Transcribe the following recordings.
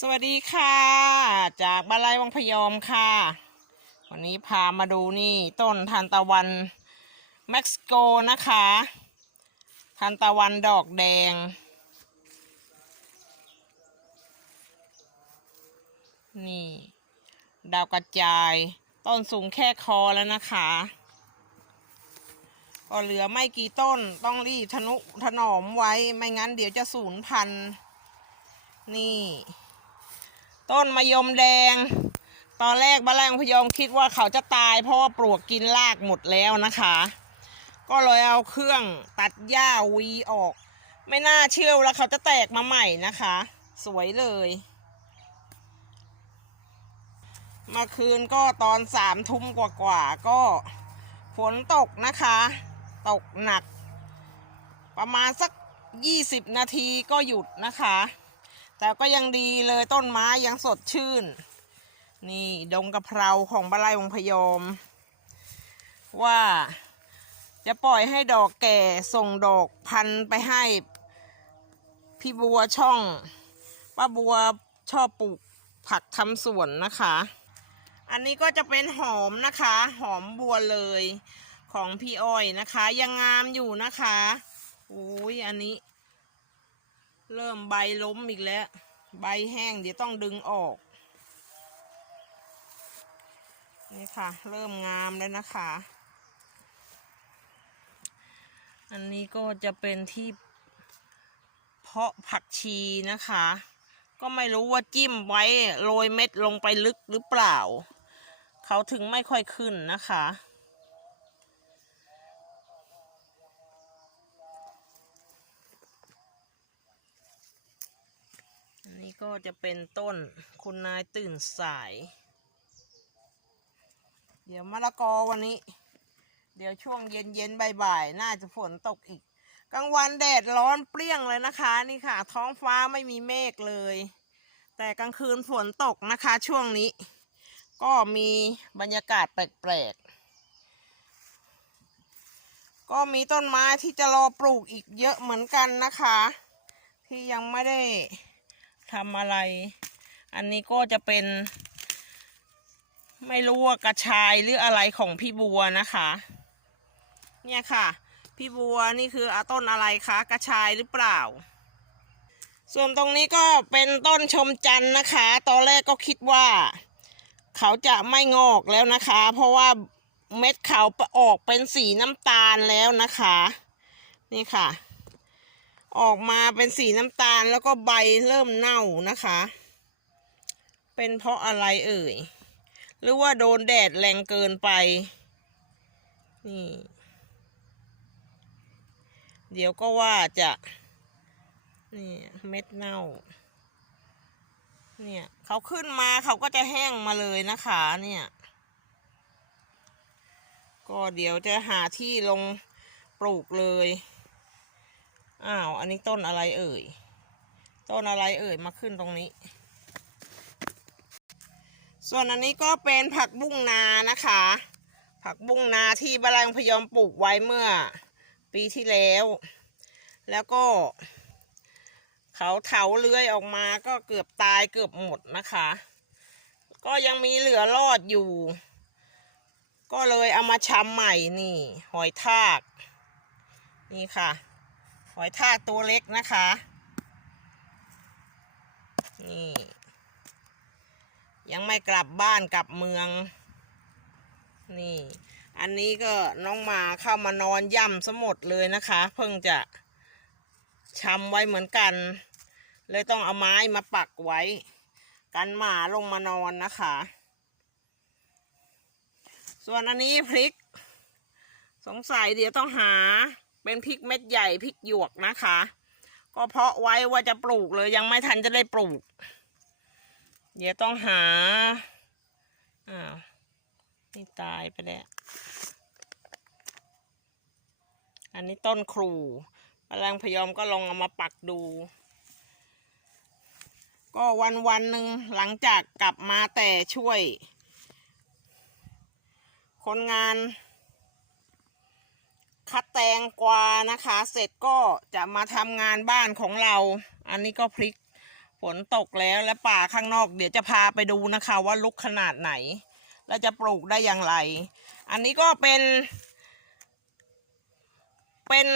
สวัสดีค่ะ จากบ้านไร่วังพยอมค่ะ วันนี้พามาดูนี่ต้นทานตะวันเม็กซิโกนะคะทานตะวันดอกแดง นี่ ดาวกระจายต้นสูงแค่คอแล้วนะคะก็เหลือไม่กี่ต้นต้องรีบทนุถนอมไว้ไม่งั้นเดี๋ยวจะสูญพันธุ์นี่ ต้นมะยมแดง ตอนแรกบ้านแรงพยอมคิดว่าเขาจะตายเพราะว่าปลวกกินรากหมดแล้วนะคะ ก็เลยเอาเครื่องตัดหญ้าวีออก ไม่น่าเชื่อแล้วเขาจะแตกมาใหม่นะคะ สวยเลยเมื่อคืนก็ตอนสามทุ่มกว่าๆก็ฝนตกนะคะ ตกหนัก ประมาณสักยี่สิบนาทีก็หยุดนะคะ แต่ก็ยังดีเลยต้นไม้ยังสดชื่น นี่ดงกะเพราของบ้านไร่วงพยอม ว่าจะปล่อยให้ดอกแก่ส่งดอกพันไปให้ พี่บัวช่องป้าบัวชอบปลูกผักทำสวนนะคะ อันนี้ก็จะเป็นหอมนะคะ หอมบัวเลยของพี่อ้อยนะคะ ยังงามอยู่นะคะโอ้ยอันนี้ เริ่มใบล้มอีกแล้ว ใบแห้งเดี๋ยวต้องดึงออก นี่ค่ะ เริ่มงามแล้วนะคะ อันนี้ก็จะเป็นที่เพาะผักชีนะคะ ก็ไม่รู้ว่าจิ้มไว้โรยเม็ดลงไปลึกหรือเปล่า เขาถึงไม่ค่อยขึ้นนะคะ อันนี้ ก็จะเป็นต้นคุณนายตื่นสาย เดี๋ยวมะละกอวันนี้ เดี๋ยวช่วงเย็นเย็นบ่ายๆน่าจะฝนตกอีกกลางวันแดดร้อนเปรี้ยงเลยนะคะ นี่ค่ะ ท้องฟ้าไม่มีเมฆเลย แต่กลางคืนฝนตกนะคะ ช่วงนี้ ก็มีบรรยากาศแปลกๆก็มีต้นไม้ที่จะรอปลูกอีกเยอะเหมือนกันนะคะ ที่ยังไม่ได้ ทำอะไร อันนี้ก็จะเป็น ไม่รู้ว่ากระชายหรืออะไรของพี่บัวนะคะ เนี่ยค่ะ พี่บัวนี่คืออาต้นอะไรคะกระชายหรือเปล่า ส่วนตรงนี้ก็เป็นต้นชมจันทร์นะคะ ตอนแรกก็คิดว่า เขาจะไม่งอกแล้วนะคะ เพราะว่าเม็ดเขาออกเป็นสีน้ำตาลแล้วนะคะ นี่ค่ะ ออกมาเป็นสีน้ำตาลแล้วก็ใบเริ่มเน่านะคะ เป็นเพราะอะไรเอ่ย หรือว่าโดนแดดแรงเกินไป นี่ เดี๋ยวก็ว่าจะ นี่เม็ดเน่า เนี่ยเขาขึ้นมาเขาก็จะแห้งมาเลยนะคะ เนี่ย ก็เดี๋ยวจะหาที่ลงปลูกเลย อ้าว อันนี้ต้นอะไรเอ่ย ต้นอะไรเอ่ยมาขึ้นตรงนี้ ส่วนอันนี้ก็เป็นผักบุ้งนานะคะ ผักบุ้งนาที่บาลังพยอมปลูกไว้เมื่อปีที่แล้ว แล้วก็ เขาเถาเลื้อยออกมาก็เกือบตายเกือบหมดนะคะ ก็ยังมีเหลือรอดอยู่ ก็เลยเอามาชำใหม่นี่ หอยทาก นี่ค่ะ หอยทากตัวเล็กนะคะ นี่ ยังไม่กลับบ้านกลับเมือง นี่ อันนี้ก็น้องหมาเข้ามานอนย่ำสมดเลยนะคะ เพิ่งจะชำไว้เหมือนกัน เลยต้องเอาไม้มาปักไว้ กันหมาลงมานอนนะคะ ส่วนอันนี้พริก สงสัยเดี๋ยวต้องหา เป็นพริกเม็ดใหญ่พริกหยวกนะคะ ก็เพาะไว้ว่าจะปลูกเลยยังไม่ทันจะได้ปลูก เดี๋ยวต้องหาอ้าวนี่ตายไปแล้วอันนี้ต้นครูพลังพยอมก็ลองเอามาปักดู ก็วันวันหนึ่งหลังจากกลับมาแต่ช่วย คนงาน คัดแตงกวานะคะ เสร็จก็จะมาทำงานบ้านของเรา อันนี้ก็พริกฝฝนตกแล้วและป่าข้างนอกเดี๋ยวจะพาไปดูนะคะว่าลุกขนาดไหน และจะปลูกได้อย่างไร อันนี้ก็เป็น เป็น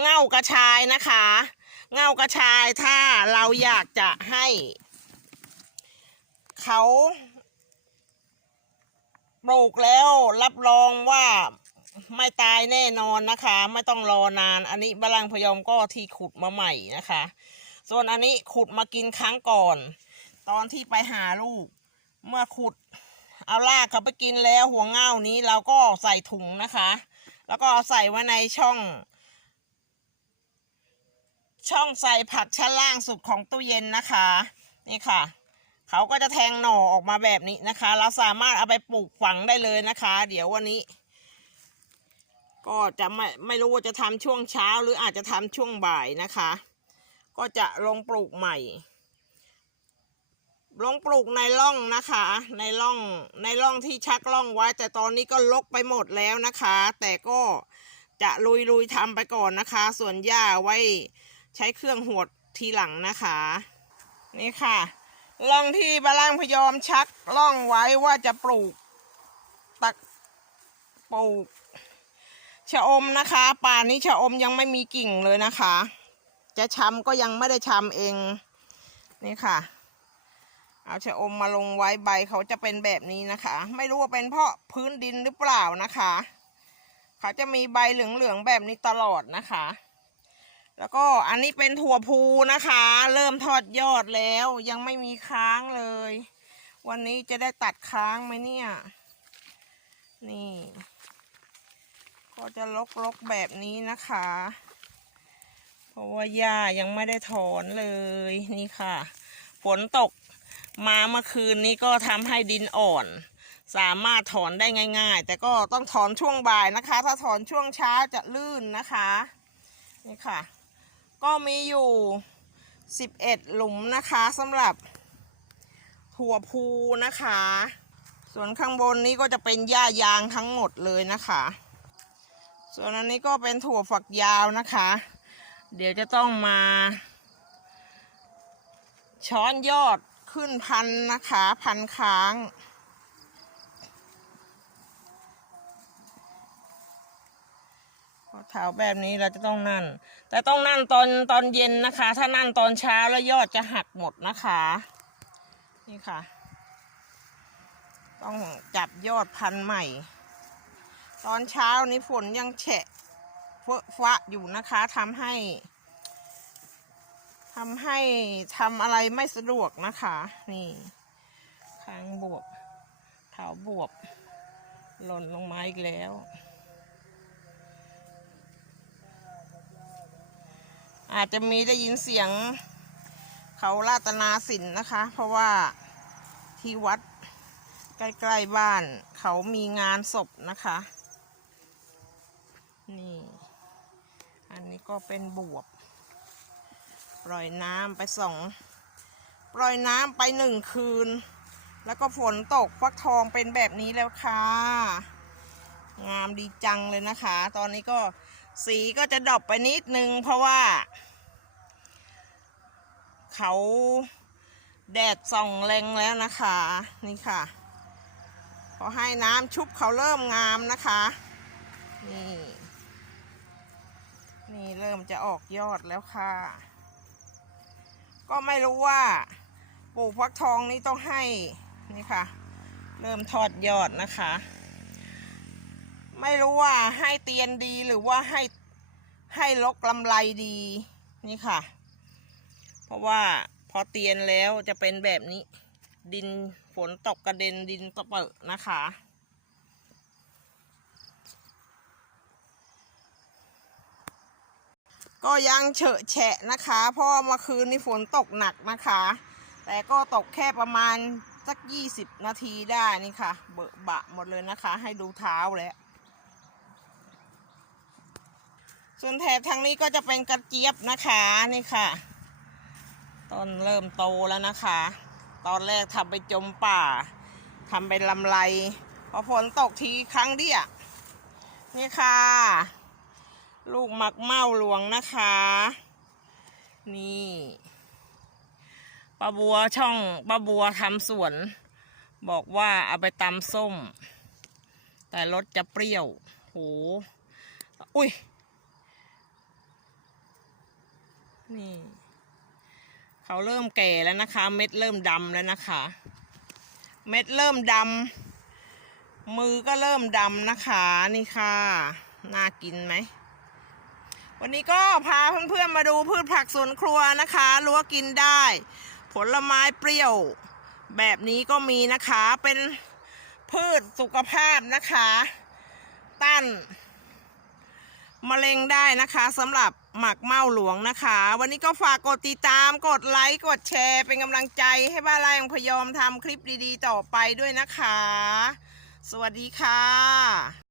เง่ากระชายนะคะ เง่ากระชายถ้าเราอยากจะให้เขาปลูกแล้วรับรองว่า ไม่ตายแน่นอนนะคะ ไม่ต้องรอนาน อันนี้บาลังพยอมก็ที่ขุดมาใหม่นะคะ ส่วนอันนี้ขุดมากินครั้งก่อน ตอนที่ไปหาลูก เมื่อขุดเอาลากเขาไปกินแล้วหัวเง่านี้เราก็ใส่ถุงนะคะ แล้วก็เอาใส่ไว้ในช่อง ช่องใส่ผักชั้นล่างสุดของตู้เย็นนะคะ นี่ค่ะเขาก็จะแทงหน่อออกมาแบบนี้นะคะ เราสามารถเอาไปปลูกฝังได้เลยนะคะ เดี๋ยววันนี้ ก็จะไม่ไม่รู้ว่าจะทำช่วงเช้าหรืออาจจะทำช่วงบ่ายนะคะ ก็จะลงปลูกใหม่ ลงปลูกในร่องนะคะ ในร่องในร่องที่ชักร่องไว้ แต่ตอนนี้ก็ลกไปหมดแล้วนะคะ แต่ก็จะลุยลุยๆทำไปก่อนนะคะ ส่วนหญ้าไว้ใช้เครื่องหวดทีหลังนะคะ นี่ค่ะร่องที่บาล่างพยอมชักร่องไว้ว่าจะปลูกตักปลูก ชะอมนะคะป่านนี้ชะอมยังไม่มีกิ่งเลยนะคะ จะชำก็ยังไม่ได้ชำเองนี่ค่ะ เอาชะอมมาลงไว้ใบเขาจะเป็นแบบนี้นะคะ ไม่รู้ว่าเป็นเพราะพื้นดินหรือเปล่านะคะ เขาจะมีใบเหลืองๆแบบนี้ตลอดนะคะ แล้วก็อันนี้เป็นถั่วพูนะคะ เริ่มทอดยอดแล้วยังไม่มีค้างเลย วันนี้จะได้ตัดค้างไหมเนี่ย นี่ ก็จะลกๆแบบนี้นะคะ เพราะว่าหญ้ายังไม่ได้ถอนเลยนี่ค่ะ ฝนตกมาเมื่อคืนนี้ก็ทำให้ดินอ่อน สามารถถอนได้ง่าย ๆ แต่ก็ต้องถอนช่วงบ่ายนะคะ ถ้าถอนช่วงเช้าจะลื่นนะคะนี่ค่ะ ก็มีอยู่ 11 หลุมนะคะสำหรับถั่วพูนะคะ ส่วนข้างบนนี้ก็จะเป็นหญ้ายางทั้งหมดเลยนะคะ ส่วนอันนี้ก็เป็นถั่วฝักยาวนะคะ เดี๋ยวจะต้องมา ช้อนยอดขึ้นพันนะคะ พันค้าง พอเถาแบบนี้เราจะต้องนั่น แต่ต้องนั่นตอนตอนเย็นนะคะ ถ้านั่นตอนเช้าแล้วยอดจะหักหมดนะคะ นี่ค่ะ ต้องจับยอดพันใหม่ ตอนเช้านี้ฝนยังแฉะฟ,ฟ้าอยู่นะคะทำให้ทำให้ทำอะไรไม่สะดวกนะคะ นี่ค้างบวบเถาบวบ หล่นลงมาอีกแล้ว อาจจะมีได้ยินเสียงเขาลาตนาสินนะคะ เพราะว่าที่วัดใกล้ ๆ บ้านเขามีงานศพนะคะ นี่ อั นี้ก็เป็นบวบ ปล่อยน้ำไปสองปล่อยน้ำไปหนึ่งคืน แล้วก็ฝนตกฟักทองเป็นแบบนี้แล้วค่ะ งามดีจังเลยนะคะ ตอนนี้ก็สีก็จะดรอปไปนิดนึง เพราะว่า เขาแดดส่องแรงแล้วนะคะ นี่ค่ะพอให้น้ำชุบเขาเริ่มงามนะคะ นี่ นี่เริ่มจะออกยอดแล้วค่ะ ก็ไม่รู้ว่าปลูกฟักทองนี่ต้องให้นี่ค่ะ เริ่มทอดยอดนะคะ ไม่รู้ว่าให้เตียนดีหรือว่าให้ให้ลกลำไรดีนี่ค่ะ เพราะว่าพอเตียนแล้วจะเป็นแบบนี้ ดินฝนตกกระเด็นดินตะเปอะนะคะ ก็ยังเฉอะแฉะนะคะเพราะว่าเมื่อคืนนี้ฝนตกหนักนะคะ แต่ก็ตกแค่ประมาณสักยี่สิบนาทีได้นี่ค่ะ เบอะบะหมดเลยนะคะ ให้ดูเท้าแล้ว ส่วนแถบทางนี้ก็จะเป็นกระเจี๊ยบนะคะนี่ค่ะ ต้นเริ่มโตแล้วนะคะ ตอนแรกทำไปจมป่าทำเป็นลำไรพอฝนตกทีครั้งเดียวนี่ค่ะ ลูกหมักเมาหลวงนะคะ นี่ป้าบัวช่องป้าบัวทำสวน บอกว่าเอาไปตำส้ม แต่รสจะเปรี้ยวโหอุ้ย นี่ เขาเริ่มแก่แล้วนะคะ เม็ดเริ่มดำแล้วนะคะ เม็ดเริ่มดำมือก็เริ่มดำนะคะ นี่ค่ะ น่ากินไหม วันนี้ก็พาเพื่อนๆมาดูพืชผักสวนครัวนะคะรั้วกินได้ ผลไม้เปรี้ยว แบบนี้ก็มีนะคะเป็นพืชสุขภาพนะคะต้านมะเร็งได้นะคะสำหรับหมักเมาหลวงนะคะ วันนี้ก็ฝากกดติดตามกดไลค์กดแชร์เป็นกำลังใจให้บ้านไร่ของพยอมทำคลิปดีๆ ต่อไปด้วยนะคะ สวัสดีค่ะ